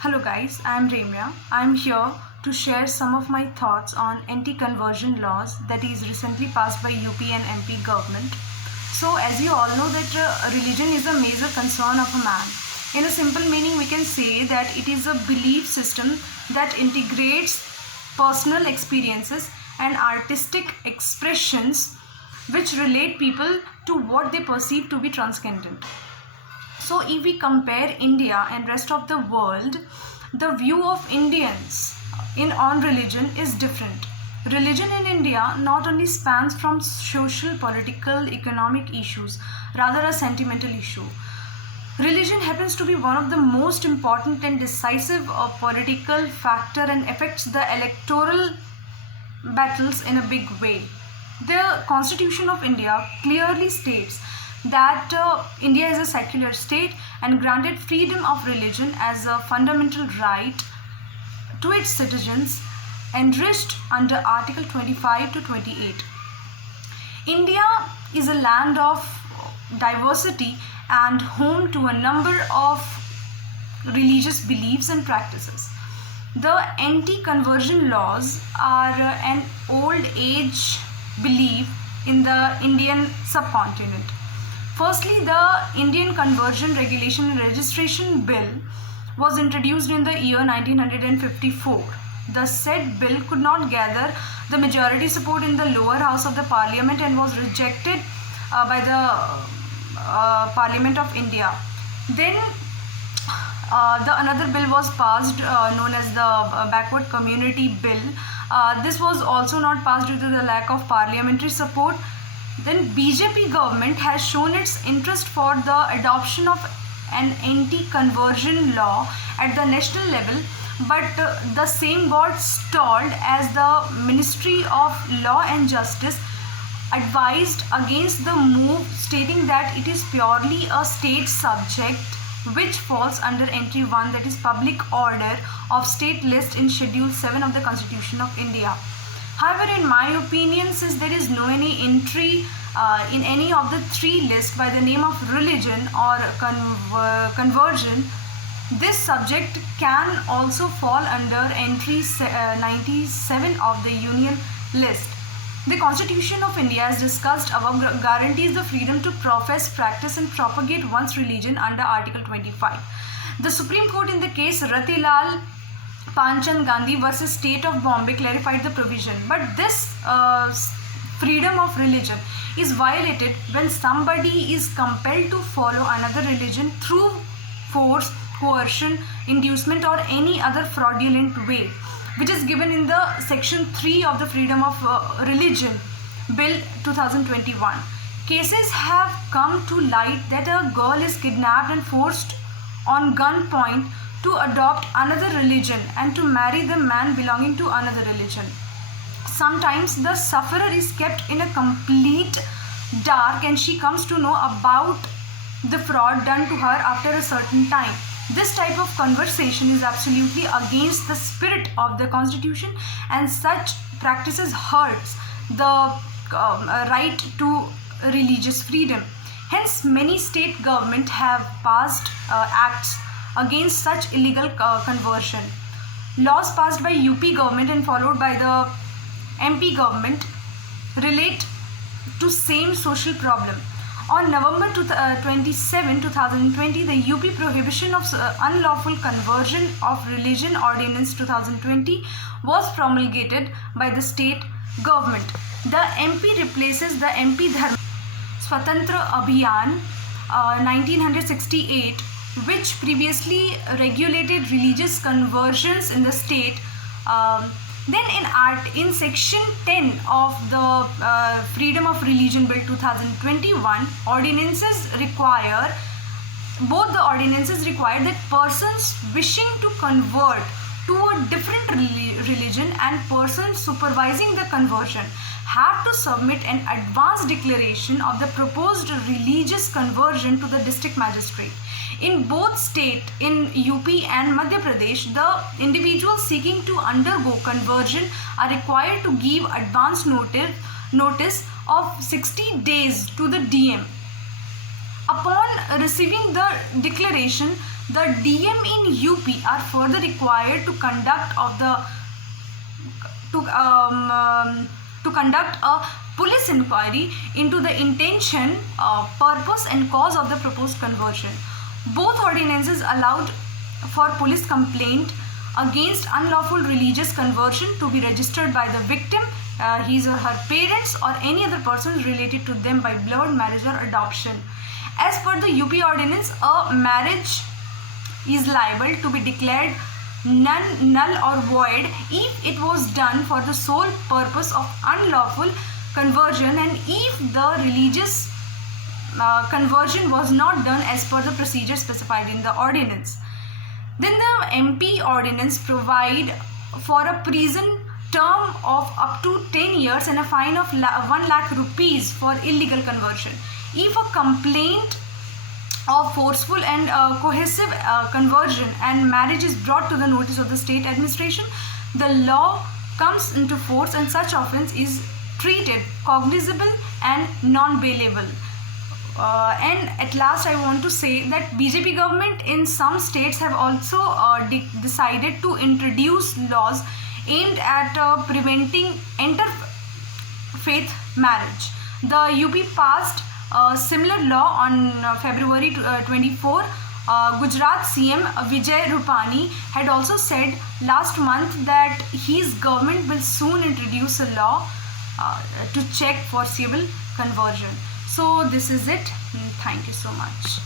Hello guys, I am Remya. I am here to share some of my thoughts on anti-conversion laws that is recently passed by UP and MP government. So as you all know that religion is a major concern of a man. In a simple meaning we can say that it is a belief system that integrates personal experiences and artistic expressions which relate people to what they perceive to be transcendent. So if we compare India and rest of the world, the view of Indians in on religion is different. Religion in India not only spans from social, political, economic issues, rather a sentimental issue. Religion happens to be one of the most important and decisive political factor and affects the electoral battles in a big way. The Constitution of India clearly states that India is a secular state and granted freedom of religion as a fundamental right to its citizens enriched under Article 25 to 28. India is a land of diversity and home to a number of religious beliefs and practices. The anti-conversion laws are an old age belief in the Indian subcontinent. Firstly, the Indian Conversion Regulation and Registration Bill was introduced in the year 1954. The said bill could not gather the majority support in the lower house of the parliament and was rejected by the Parliament of India. Then another bill was passed known as the Backward Community Bill. This was also not passed due to the lack of parliamentary support. Then BJP government has shown its interest for the adoption of an anti-conversion law at the national level, but the same got stalled as the Ministry of Law and Justice advised against the move, stating that it is purely a state subject which falls under entry 1, that is public order of state list in schedule 7 of the Constitution of India. However, in my opinion, since there is no any entry in any of the three lists by the name of religion or conversion, this subject can also fall under entry 97 of the Union list. The Constitution of India, as discussed above, guarantees the freedom to profess, practice and propagate one's religion under Article 25. The Supreme Court in the case Ratilal Panchand Gandhi versus State of Bombay clarified the provision. But this freedom of religion is violated when somebody is compelled to follow another religion through force, coercion, inducement or any other fraudulent way, which is given in the section 3 of the Freedom of Religion Bill 2021. Cases have come to light that a girl is kidnapped and forced on gunpoint to adopt another religion and to marry the man belonging to another religion. Sometimes the sufferer is kept in a complete dark and she comes to know about the fraud done to her after a certain time. This type of conversation is absolutely against the spirit of the Constitution, and such practices hurts the right to religious freedom. Hence, many state governments have passed acts against such illegal conversion. Laws passed by UP government and followed by the MP government relate to same social problem. On November 27, 2020, the UP Prohibition of Unlawful Conversion of Religion Ordinance 2020 was promulgated by the state government. The MP replaces the MP Dharma Swatantra Abhiyan 1968, which previously regulated religious conversions in the state. Then in section 10 of the Freedom of Religion Bill 2021, both the ordinances require that persons wishing to convert to a different religion and persons supervising the conversion have to submit an advance declaration of the proposed religious conversion to the district magistrate. In both states, in UP and Madhya Pradesh, the individuals seeking to undergo conversion are required to give advance notice of 60 days to the DM. Upon receiving the declaration, The DM in UP are further required to conduct a police inquiry into the intention, purpose and cause of the proposed conversion. Both ordinances allowed for police complaint against unlawful religious conversion to be registered by the victim, his or her parents or any other persons related to them by blood, marriage or adoption. As per the UP ordinance, a marriage is liable to be declared null or void if it was done for the sole purpose of unlawful conversion and if the religious conversion was not done as per the procedure specified in the ordinance. Then the MP ordinance provide for a prison term of up to 10 years and a fine of 1 lakh rupees for illegal conversion. If a complaint of forceful and cohesive conversion and marriage is brought to the notice of the state administration, the law comes into force and such offence is treated cognizable and non-bailable. And at last I want to say that BJP government in some states have also decided to introduce laws aimed at preventing interfaith marriage. The UP passed a similar law on February 24. Gujarat CM Vijay Rupani had also said last month that his government will soon introduce a law to check for civil conversion. So this is it. Thank you so much.